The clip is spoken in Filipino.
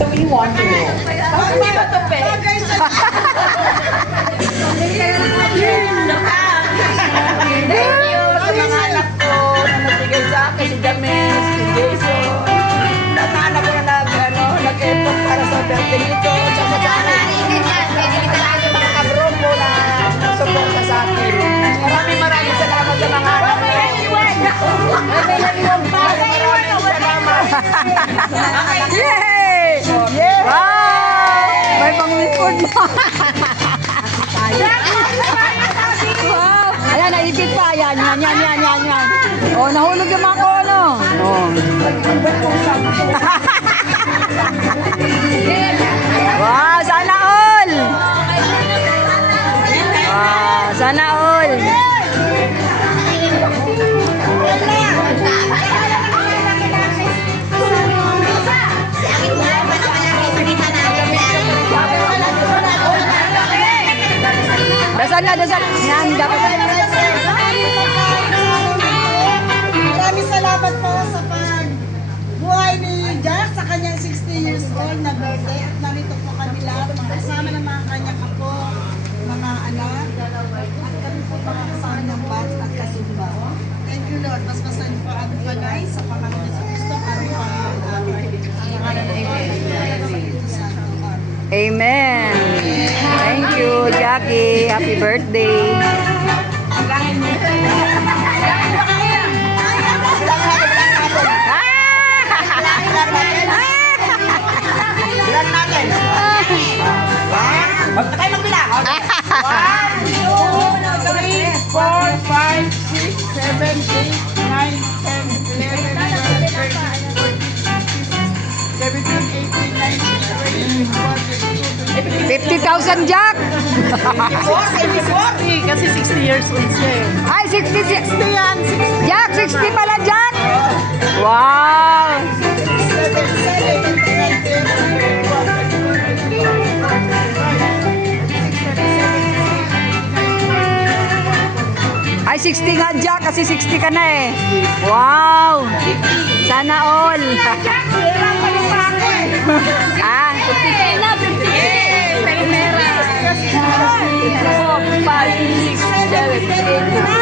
So we want to know. Thank you sa mga anak ko na nagbigay sa akin, si James, si Jason. Lahat na anak ko na nag-effort para sa birthday nito. Tsaka sa akin, mga kabropo na suporta sa akin. Maraming salamat sa mga anak ko. Yay! Wow! May pang-lipod mo. Wow! Ayan, naipit pa. Yan. Oh, nahulog yung mga kono. Oh. Wow, sana all! Wow, sana all! Dasal. Yan, dapat. Maraming salamat po sa pagbuhay ni Jack sa kanyang 60 years old na birthday. At narito po kami lahat, mga kasama ng mga kanyang apo, mga anak, at kami po mga kasama ng bats at kasumba. Thank you Lord. Paspasan po ang panay sa pangalan ng Kristo. Amen. Thank you, Jackie. Happy birthday. Bilang natin. Huwag na kayo magbilang. 50,000 Jack. 40 kasi 60 years old siya eh. Ay, 60. 60 yan, 60. Jack, 60 pala, Jack. Wow. Ay, 60 nga, Jack, kasi 60 ka na eh. Wow. Sana all. Ah, 50K na, 50K. Pera. 4, 5, 6, 7, 8,